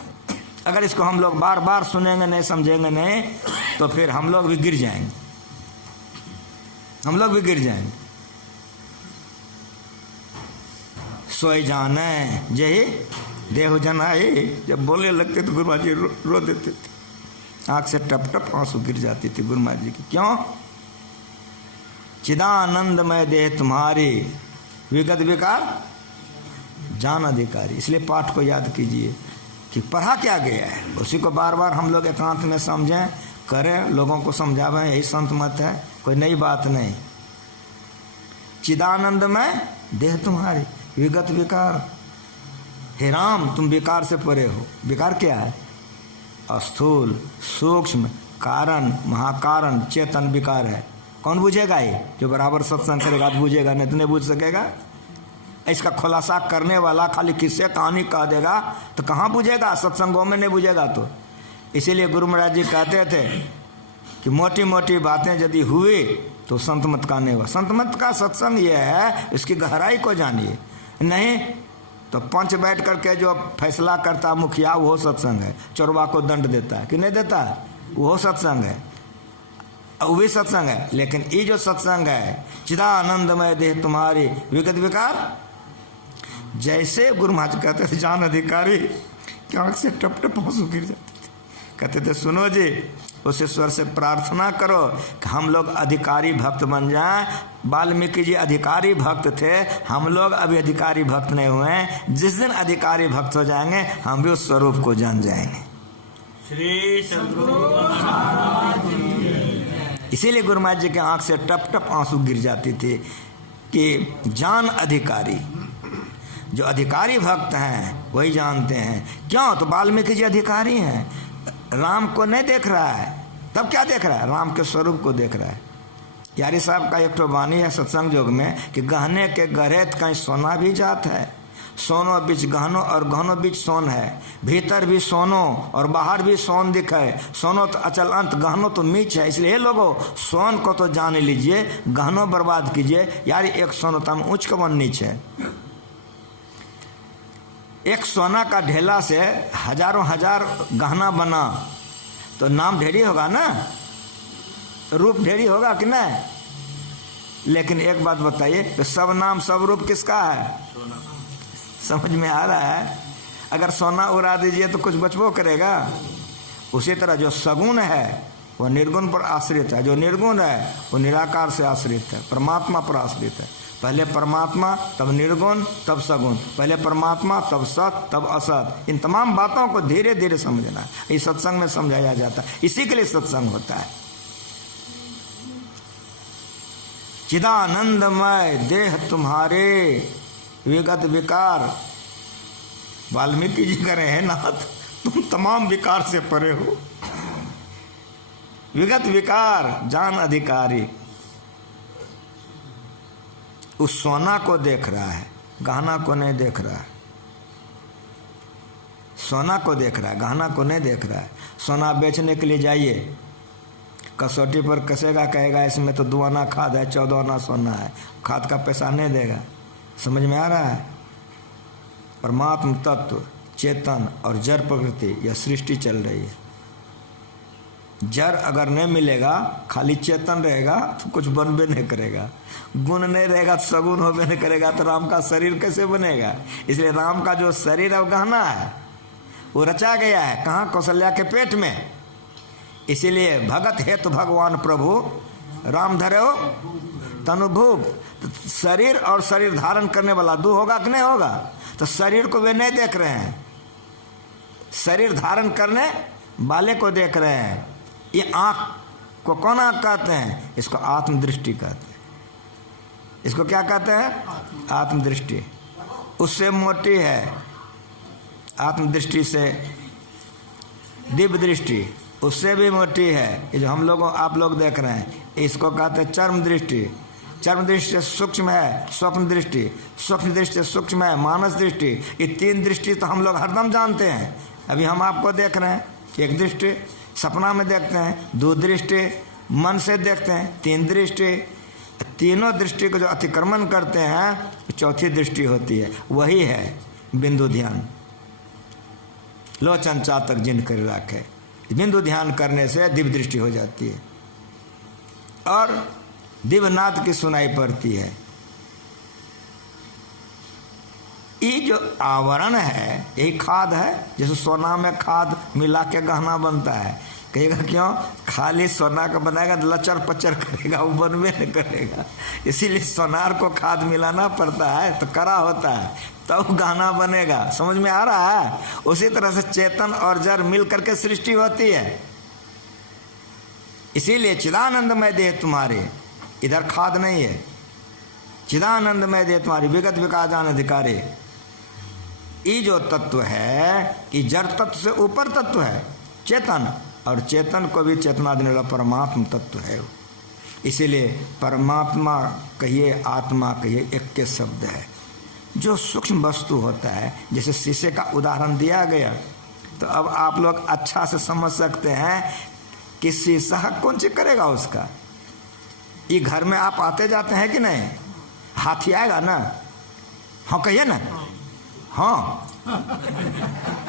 अगर इसको हम लोग बार बार सुनेंगे नहीं, समझेंगे नहीं, तो फिर हम लोग भी गिर जाएंगे, हम लोग भी गिर जाएंगे। सोई जाने जय देव जनाए, जब बोलने लगते तो गुरुमा जी रो देते थे, आंख से टप टप आंसू गिर जाती थी गुरुमा जी की। क्यों? चिदानंदमय देह तुम्हारी, विगत विकार जान अधिकारी। इसलिए पाठ को याद कीजिए कि पढ़ा क्या गया है, उसी को बार बार हम लोग एकांत में समझें, करें, लोगों को समझावें, यही संत मत है, कोई नई बात नहीं। चिदानंद में देह तुम्हारी, विगत विकार। हे राम तुम विकार से परे हो। विकार क्या है? स्थूल, सूक्ष्म, कारण, महाकारण, चेतन विकार है। कौन बुझेगा? ये जो बराबर सत्संग करेगा तो बुझेगा, नहीं तो नहीं बुझ सकेगा। इसका खुलासा करने वाला खाली किस्से कहानी कह देगा तो कहाँ बुझेगा? सत्संगों में नहीं बुझेगा। तो इसीलिए गुरु महाराज जी कहते थे कि मोटी मोटी बातें यदि हुई तो संत मत का नहीं हुआ। संत मत का सत्संग यह है, इसकी गहराई को जानिए। नहीं तो पंच बैठ करके जो फैसला करता मुखिया, वो सत्संग है। चोरवा को दंड देता है कि नहीं देता, वो सत्संग है, वो भी सत्संग है। लेकिन ये जो सत्संग है, चिदानंदमय देह तुम्हारी विगत विकार, जैसे गुरु महाराज कहते थे जान अधिकारी, क्या आँख से टप टप आंसू गिर जाते थे। कहते थे सुनो जी, उस ईश्वर से प्रार्थना करो कि हम लोग अधिकारी भक्त बन जाएं। वाल्मीकि जी अधिकारी भक्त थे, हम लोग अभी अधिकारी भक्त नहीं हुए हैं। जिस दिन अधिकारी भक्त हो जाएंगे हम भी उस स्वरूप को जान जाएंगे। श्री सद्गुरु महाराज। इसीलिए गुरु महाराज जी के आंख से टप टप आंसू गिर जाती थी कि जान अधिकारी, जो अधिकारी भक्त हैं वही जानते हैं। क्यों? तो वाल्मीकि जी अधिकारी हैं, राम को नहीं देख रहा है, तब क्या देख रहा है? राम के स्वरूप को देख रहा है। यारी साहब का एक तो वाणी है सत्संग योग में कि गहने के गहरे कहीं सोना भी जात है, सोनो बीच गहनो और गहनो बीच सोन है, भीतर भी सोनो और बाहर भी सोन दिखे, सोनो तो अचल अंत गहनो तो नीच है। इसलिए लोगों सोन को तो जान लीजिए, गहनो बर्बाद कीजिए। यार एक सोनो तम उच्च कवन नीच है। एक सोना का ढेला से हजारों हजार गहना बना तो नाम ढेरी होगा ना, रूप ढेरी होगा कि नहीं? लेकिन एक बात बताइए, तो सब नाम सब रूप किसका है? समझ में आ रहा है? अगर सोना उड़ा दीजिए तो कुछ बचबो करेगा। उसी तरह जो सगुण है वो निर्गुण पर आश्रित है, जो निर्गुण है वो निराकार से आश्रित है, परमात्मा पर आश्रित है। पहले परमात्मा, तब निर्गुण, तब सगुण। पहले परमात्मा, तब सत, तब असत। इन तमाम बातों को धीरे धीरे समझना, इस सत्संग में समझाया जाता है। इसी के लिए सत्संग होता है। चिदानंदमय देह तुम्हारे विगत विकार, वाल्मीकि जी कह रहे हैं नाथ तुम तमाम विकार से परे हो। विगत विकार जान अधिकारी। उस सोना को देख रहा है, गहना को नहीं देख रहा है। सोना को देख रहा है, गहना को नहीं देख रहा है। सोना बेचने के लिए जाइए, कसौटी पर कसेगा, कहेगा इसमें तो 2 आना खाद है, 14 आना सोना है, खाद का पैसा नहीं देगा। समझ में आ रहा है? परमात्म तत्व, चेतन और जड़ प्रकृति, यह सृष्टि चल रही है। जड़ अगर नहीं मिलेगा, खाली चेतन रहेगा तो कुछ बनबे नहीं करेगा। गुण नहीं रहेगा तो सगुण होबे नहीं करेगा, तो राम का शरीर कैसे बनेगा? इसलिए राम का जो शरीर है वो गहना है, वो रचा गया है कहाँ? कौशल्या के पेट में। इसीलिए भगत है तो भगवान प्रभु राम धरो तनुभुव। तो शरीर और शरीर धारण करने वाला दो होगा कि नहीं होगा? तो शरीर को वे नहीं देख रहे हैं, शरीर धारण करने वाले को देख रहे हैं। ये आँख को कौन आँख कहते हैं? इसको आत्मदृष्टि कहते हैं। इसको क्या कहते हैं? आत्मदृष्टि। उससे मोटी है आत्मदृष्टि से दिव्य दृष्टि, उससे भी मोटी है। ये जो हम लोग आप लोग देख रहे हैं, इसको कहते हैं चर्म दृष्टि। चर्म दृष्टि से सूक्ष्म है स्वप्न दृष्टि, स्वप्न दृष्टि से सूक्ष्म है मानस दृष्टि। ये 3 दृष्टि तो हम लोग हरदम जानते हैं। अभी हम आपको देख रहे हैं, एक दृष्टि सपना में देखते हैं, 2 दृष्टि मन से देखते हैं, 3 दृष्टि। तीनों दृष्टि को जो अतिक्रमण करते हैं, 4थी दृष्टि होती है, वही है बिंदु ध्यान। लोचन चातक जिन कर रखे, बिंदु ध्यान करने से दिव्य दृष्टि हो जाती है और दिव्यनाथ की सुनाई पड़ती है। ये जो आवरण है यही खाद है। जैसे सोना में खाद मिला के गहना बनता है, कहेगा क्यों? खाली सोना का बनाएगा लचर पचर करेगा, वो बनवे नहीं करेगा। इसीलिए सोनार को खाद मिलाना पड़ता है, तो कड़ा होता है, तब गहना बनेगा। समझ में आ रहा है? उसी तरह से चेतन और जड़ मिल करके सृष्टि होती है। इसीलिए चिदानंदमय देह तुम्हारे, इधर खाद नहीं है, चिदानंदमय देह तुम्हारी विगत विकार जान अधिकारी। ये जो तत्व है, ये जड़ तत्व से ऊपर तत्व है चेतन, और चेतन को भी चेतना देने वाला परमात्मा तत्व है। इसीलिए परमात्मा कहिए आत्मा कहिए एक के शब्द है। जो सूक्ष्म वस्तु होता है, जैसे शीशे का उदाहरण दिया गया, तो अब आप लोग अच्छा से समझ सकते हैं कि शीशा कौन चीज करेगा उसका। ये घर में आप आते जाते हैं कि नहीं, हाथी आएगा ना, हाँ कहिए ना, हाँ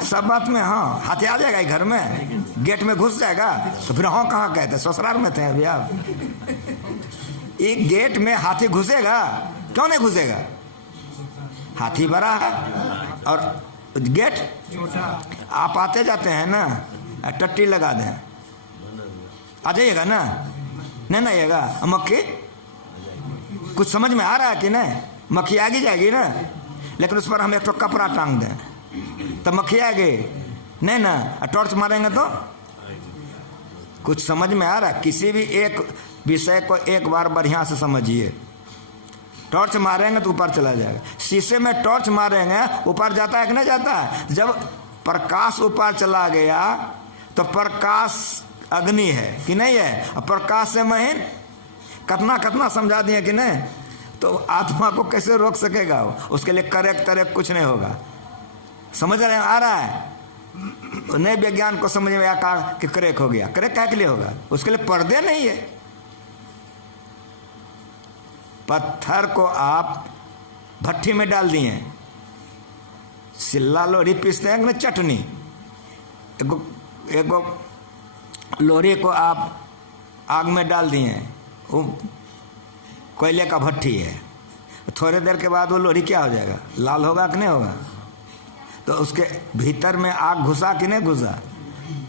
सब बात में हाँ, हाथी आ जाएगा घर में, गेट में घुस जाएगा तो फिर हाँ कहाँ कहते, ससुराल में थे अभी आप। एक गेट में हाथी घुसेगा, क्यों नहीं घुसेगा, हाथी बड़ा है और गेट आप आते जाते हैं ना, टट्टी लगा दें आ जाइएगा ना, नहीं आइएगा। मक्खी कुछ समझ में आ रहा है कि नहीं, मक्खी आगे जाएगी ना, लेकिन उस पर हम एक तो कपड़ा टांग दें तो मक्खी आएगी नहीं ना, टॉर्च मारेंगे तो कुछ समझ में आ रहा है। किसी भी एक विषय को एक बार बढ़िया से समझिए, टॉर्च मारेंगे तो ऊपर चला जाएगा। शीशे में टॉर्च मारेंगे ऊपर जाता है कि नहीं जाता है। जब प्रकाश ऊपर चला गया तो प्रकाश अग्नि है कि नहीं है, और प्रकाश से महीन कितना कितना समझा दिए कि नहीं। तो आत्मा को कैसे रोक सकेगा वो, उसके लिए करेक्ट तरेक कुछ नहीं होगा। समझ रहे आ रहा है, नए विज्ञान को समझ में आया कि करेक्ट हो गया। करेक्ट क्या के लिए होगा, उसके लिए पर्दे नहीं है। पत्थर को आप भट्टी में डाल दिए, सिल्ला लोरी पीसते हैं ना, चटनी, एगो लोरी को आप आग में डाल दिए, वो कोयले का भट्टी है, थोड़ी देर के बाद वो लोरी क्या हो जाएगा, लाल होगा कि नहीं होगा। तो उसके भीतर में आग घुसा कि नहीं घुसा,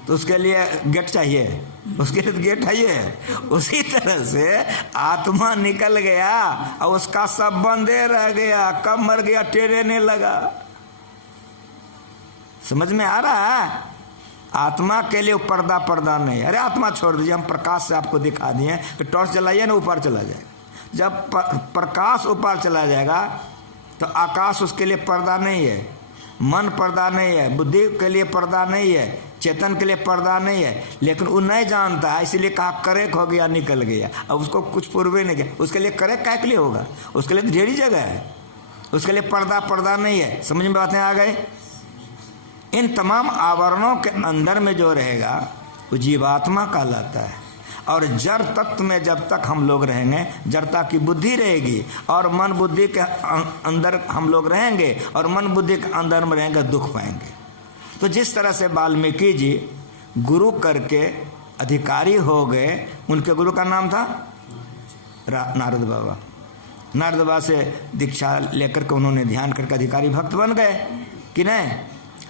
तो उसके लिए गेट चाहिए, उसके लिए गेट चाहिए। उसी तरह से आत्मा निकल गया और उसका सब बंदे रह गया, कब मर गया टेढ़ने लगा। समझ में आ रहा है, आत्मा के लिए पर्दा नहीं। अरे आत्मा छोड़ दीजिए, हम प्रकाश से आपको दिखा दिए कि टॉर्च जलाइए ना ऊपर चला जाएगा। जब प्रकाश ऊपर चला जाएगा तो आकाश उसके लिए पर्दा नहीं है, मन पर्दा नहीं है, बुद्धि के लिए पर्दा नहीं है, चेतन के लिए पर्दा नहीं है। लेकिन वो नहीं जानता है, इसलिए कहा करेक्ट हो गया, निकल गया। अब उसको कुछ पूर्वे नहीं गया, उसके लिए करेक्ट क्या के लिए होगा, उसके लिए ढेरी जगह है, उसके लिए पर्दा नहीं है। समझ में बातें आ गए। इन तमाम आवरणों के अंदर में जो रहेगा वो जीवात्मा कहलाता है। और जड़ तत्व में जब तक हम लोग रहेंगे, जड़ता की बुद्धि रहेगी, और मन बुद्धि के अंदर हम लोग रहेंगे, और मन बुद्धि के अंदर में रहेंगे, दुख पाएंगे। तो जिस तरह से वाल्मीकि जी गुरु करके अधिकारी हो गए, उनके गुरु का नाम था नारद बाबा। नारद बाबा से दीक्षा लेकर के उन्होंने ध्यान करके अधिकारी भक्त बन गए कि नहीं।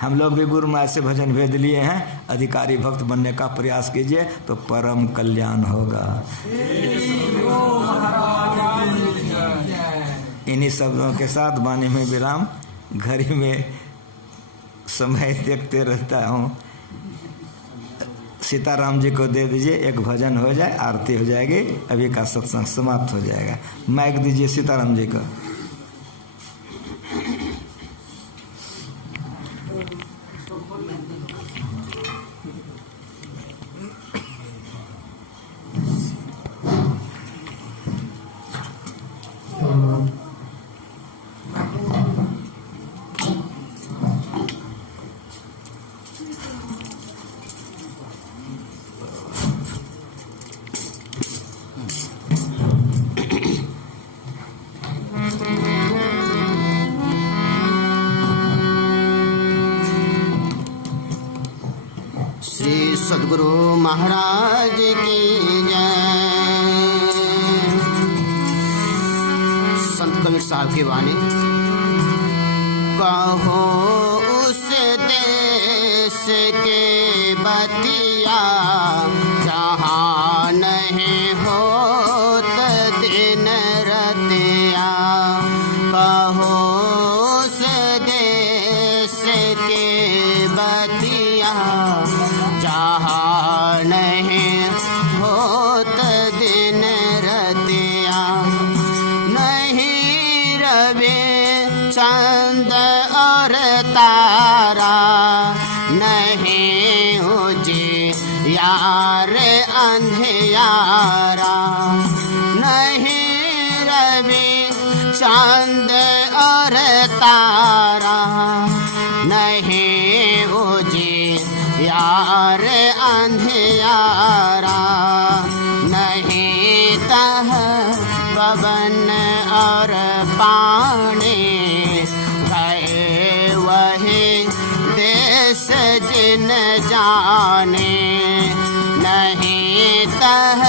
हम लोग भी गुरु महाराज से भजन भेद लिए हैं, अधिकारी भक्त बनने का प्रयास कीजिए तो परम कल्याण होगा। इन्हीं शब्दों के साथ वाणी में विराम। घड़ी में समय देखते रहता हूँ, सीताराम जी को दे दीजिए, एक भजन हो जाए, आरती हो जाएगी, अभी का सत्संग समाप्त हो जाएगा। माइक दीजिए सीताराम जी को। सद्गुरु महाराज की जय। संत कबीर साहब की वाणी। कहो उस देश के बतिया जहाँ नहीं होत दिन रतिया। कहो उस देश के बतिया जहाँ नहीं होत दिन रतिया। नहीं रवि चंद और तारा, नहीं उजियार अंधियारा। नहीं रवि चंद और तारा, नहीं उजियार अंधियारा। दिन जाने, नहीं तह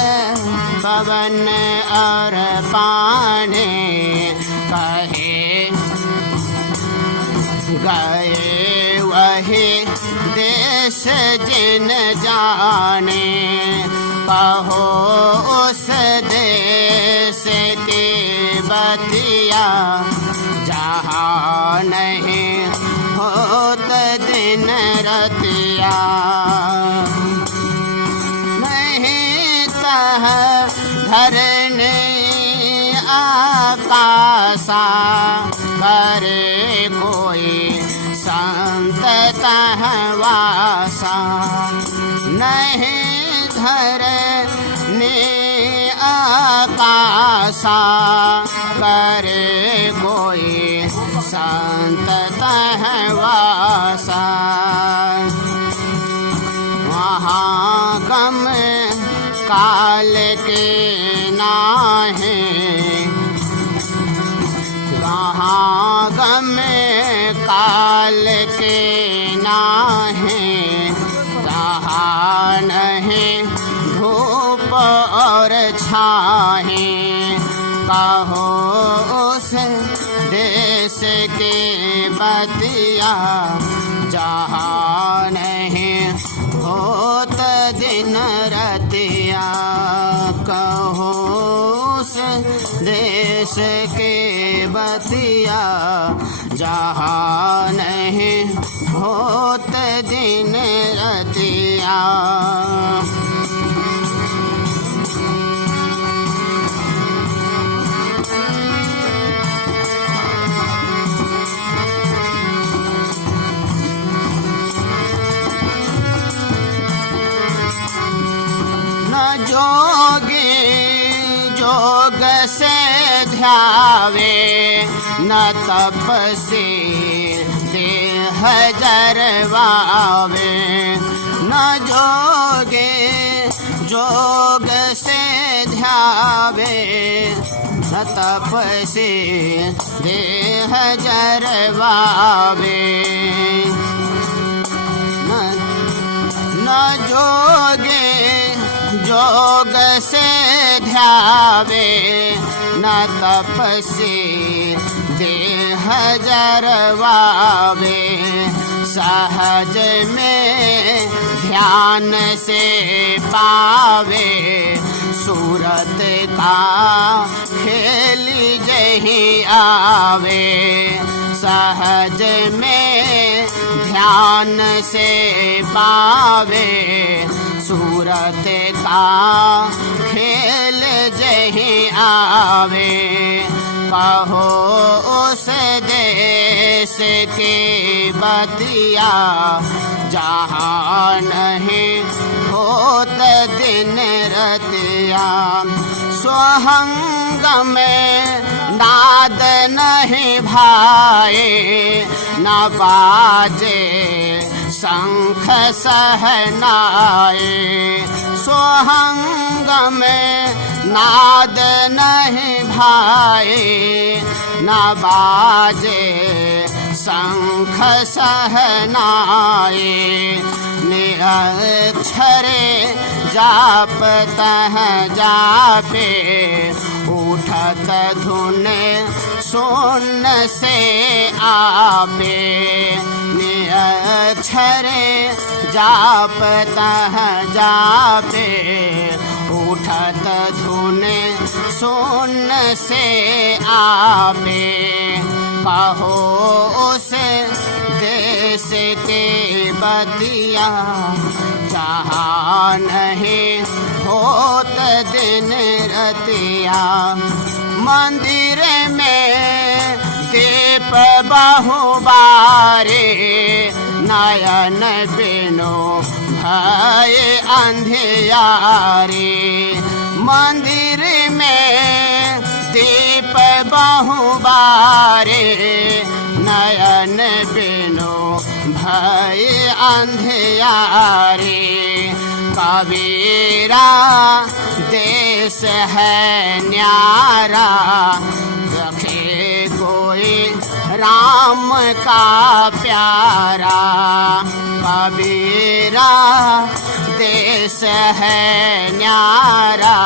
पवन और पाने, कहे गए वही देश जिन जाने, कहो उस देश की बतिया, जहाँ नहीं होत दिन रतिया, नहीं तह धरने आकाशा, करे कोई संत तह वासा, नहीं धरने आकाशा, करे कोई संत तह वासा, वहाँ गम काल के नाहे, वहाँ गम काल के नाहे, तहाँ नहीं धूप और छाहे, कहो उस देश के बतिया, जहाँ नहीं होत दिन रतिया, कहो उस देश के बतिया, जहाँ नहीं होत दिन रतिया। जोगी जोग से ध्यावे, न तपसी देह जरवावे, न जोगे जोग से ध्यावे, न तपसी देह जरवावे, न जोगे जोग से ध्यावे, न तपसी देह जरवावे, सहज में ध्यान से पावे, सूरत का खेल जही आवे, सहज में ध्यान से पावे, सूरत का खेल जही आवे, कहो उस देश की बतिया, जहाँ नहीं होत दिन रतिया, स्वहंग में नाद नहीं भाए, न बाजे शंख सहनाए, स्वहंग में नाद नहीं भाए, न बाजे शंख सहनाए, निरक्षरे जाप तह जापे, उठत धुन सुन से आपे, निरक्षरे जाप तह जापे, उठत धुन सुन से आपे, कहो उस देश के बतिया, जहाँ नहीं होत दिन रतिया, मंदिर में दीप बहुबारे, नयन बिनु भय अंधियारे, मंदिर में दीप बहुबारे, नयन बिनु भय अंधियारे, कबीरा देश है न्यारा, रखे कोई राम का प्यारा, कबीरा देश है न्यारा,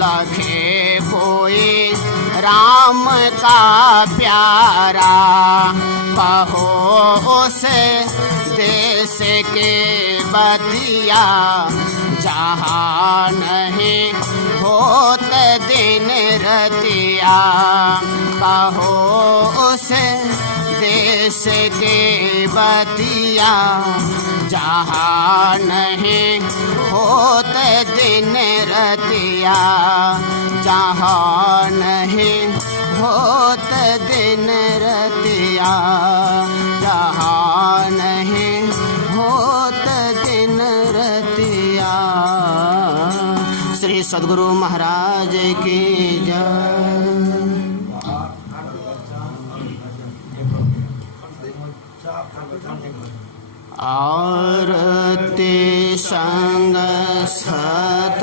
लखे कोई राम का प्यारा। कहो उस देश के बतिया, जहाँ नहीं होत दिन रतिया। कहो उस देश के बतिया, जहाँ नहीं होत दिन रतिया। जहाँ नहीं होत दिन रतिया, जहाँ नहीं होत दिन रतिया। श्री सद्गुरु महाराज की जय। आरती संग सत